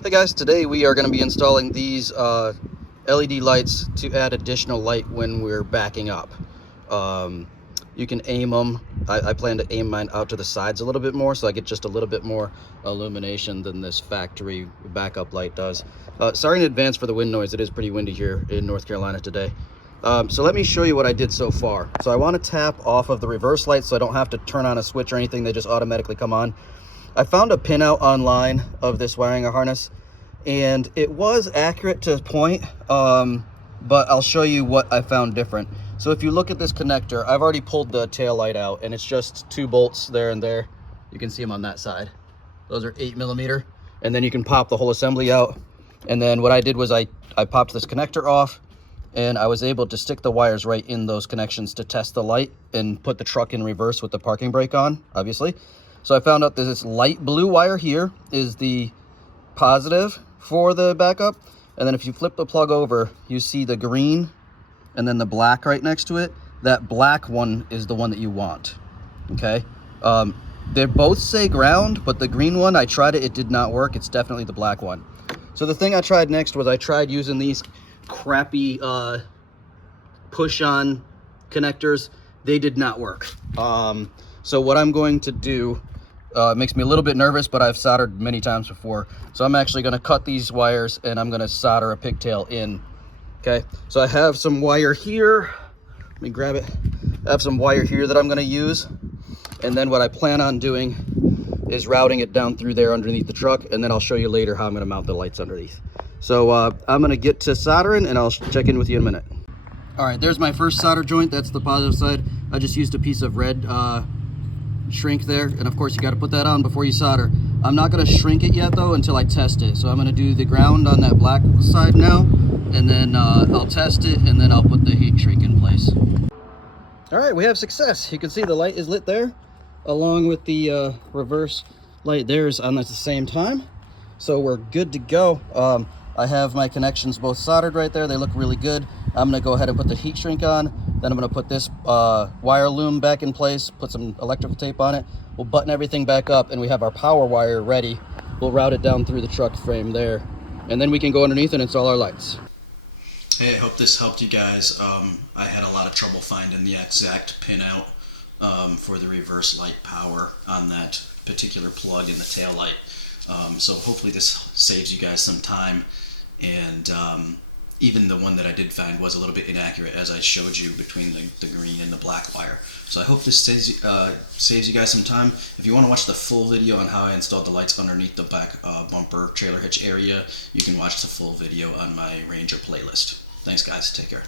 Hey guys, today we are going to be installing these LED lights to add additional light when we're backing up. You can aim them. I plan to aim mine out to the sides a little bit more so I get just a little bit more illumination than this factory backup light does. Sorry in advance for the wind noise. It is pretty windy here in North Carolina today. So let me show you what I did so far. So I want to tap off of the reverse light so I don't have to turn on a switch or anything. They just automatically come on. I found a pinout online of this wiring harness, and it was accurate to a point, but I'll show you what I found different. So if you look at this connector, I've already pulled the tail light out, and it's just 2 bolts there and there. You can see them on that side. Those are 8mm, and then you can pop the whole assembly out. And then what I did was I popped this connector off, and I was able to stick the wires right in those connections to test the light and put the truck in reverse with the parking brake on, obviously. So I found out that this light blue wire here is the positive for the backup, and then if you flip the plug over, you see the green and then the black right next to it. That black one is the one that you want. Okay, they both say ground, but the green one, I tried it, it did not work. It's definitely the black one. So the thing I tried next was I tried using these crappy push-on connectors. They did not work. So what I'm going to do, it makes me a little bit nervous, but I've soldered many times before. So I'm actually going to cut these wires and I'm going to solder a pigtail in. Okay, so I have some wire here. Let me grab it. I have some wire here that I'm going to use. And then what I plan on doing is routing it down through there underneath the truck. And then I'll show you later how I'm going to mount the lights underneath. So I'm going to get to soldering and I'll check in with you in a minute. All right, there's my first solder joint. That's the positive side. I just used a piece of red shrink there, and of course you got to put that on before you solder. I'm not going to shrink it yet though until I test it. So I'm going to do the ground on that black side now, and then I'll test it, and then I'll put the heat shrink in place. All right, we have success. You can see the light is lit there along with the reverse light there's on at the same time, so we're good to go. I have my connections both soldered right there. They look really good. I'm going to go ahead and put the heat shrink on. Then I'm going to put this wire loom back in place, put some electrical tape on it. We'll button everything back up, and we have our power wire ready. We'll route it down through the truck frame there, and then we can go underneath and install our lights. Hey, I hope this helped you guys. I had a lot of trouble finding the exact pinout for the reverse light power on that particular plug in the tail light. So hopefully this saves you guys some time, and even the one that I did find was a little bit inaccurate, as I showed you, between the green and the black wire. So I hope this saves you guys some time. If you want to watch the full video on how I installed the lights underneath the back bumper trailer hitch area, you can watch the full video on my Ranger playlist. Thanks guys, take care.